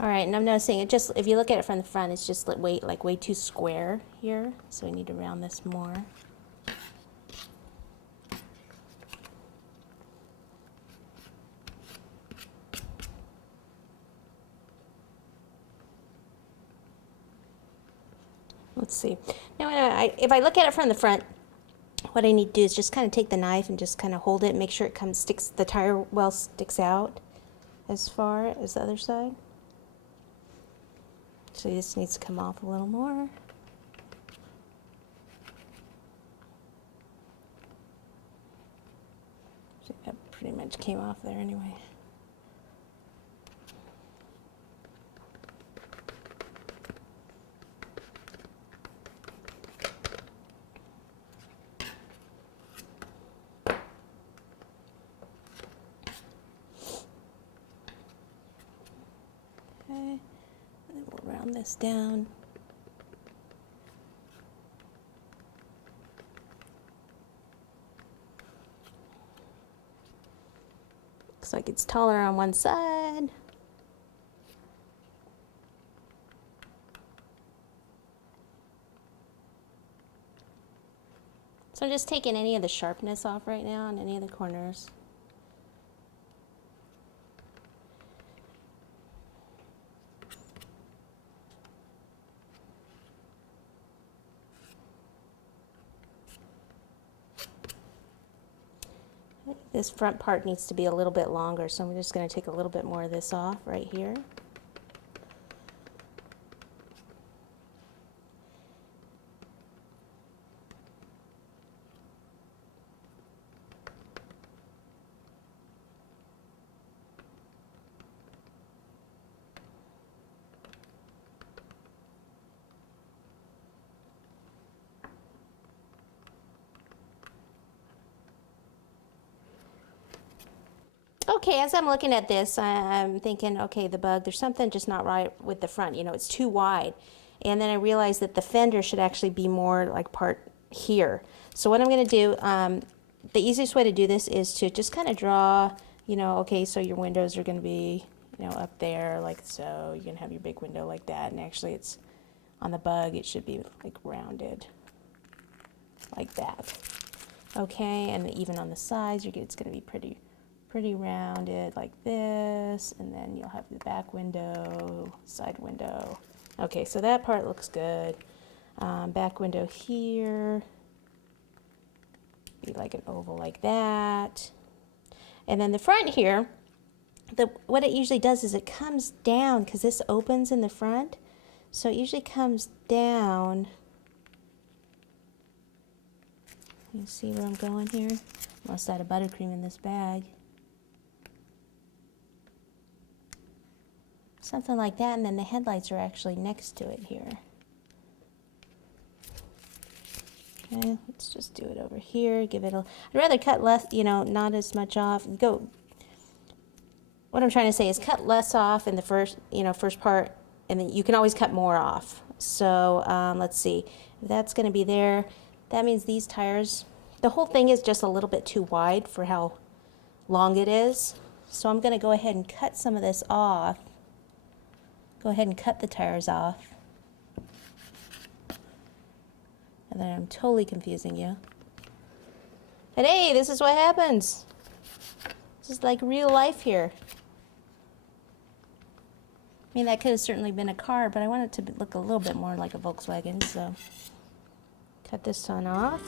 All right, and I'm noticing it just, if you look at it from the front, it's just way too square here. So we need to round this more. Let's see. Now, if I look at it from the front, what I need to do is just kind of take the knife and just kind of hold it, make sure it the tire well sticks out as far as the other side. So this needs to come off a little more. So that pretty much came off there anyway. Okay, and then we'll round this down. Looks like it's taller on one side. So I'm just taking any of the sharpness off right now on any of the corners. This front part needs to be a little bit longer, so I'm just going to take a little bit more of this off right here. Okay, as I'm looking at this, I'm thinking, okay, the Bug, there's something just not right with the front. You know, it's too wide. And then I realized that the fender should actually be more like part here. So what I'm going to do, the easiest way to do this is to just kind of draw, you know, okay, so your windows are going to be, you know, up there like so. You can have your big window like that. And actually it's on the Bug, it should be like rounded like that. Okay, and even on the sides, it's going to be pretty rounded like this, and then you'll have the back window, side window. Okay, so that part looks good. Back window here, be like an oval like that. And then the front here, what it usually does is it comes down, because this opens in the front, so it usually comes down. You see where I'm going here? Almost out of buttercream in this bag. Something like that, and then the headlights are actually next to it here. Okay, let's just do it over here. Give it a. I'd rather cut less, you know, not as much off. What I'm trying to say is cut less off in the first part, and then you can always cut more off. So let's see. If that's going to be there, that means these tires. The whole thing is just a little bit too wide for how long it is. So I'm going to go ahead and cut some of this off. Go ahead and cut the tires off. And then I'm totally confusing you. And hey, this is what happens. This is like real life here. I mean, that could have certainly been a car, but I want it to look a little bit more like a Volkswagen, so cut this one off.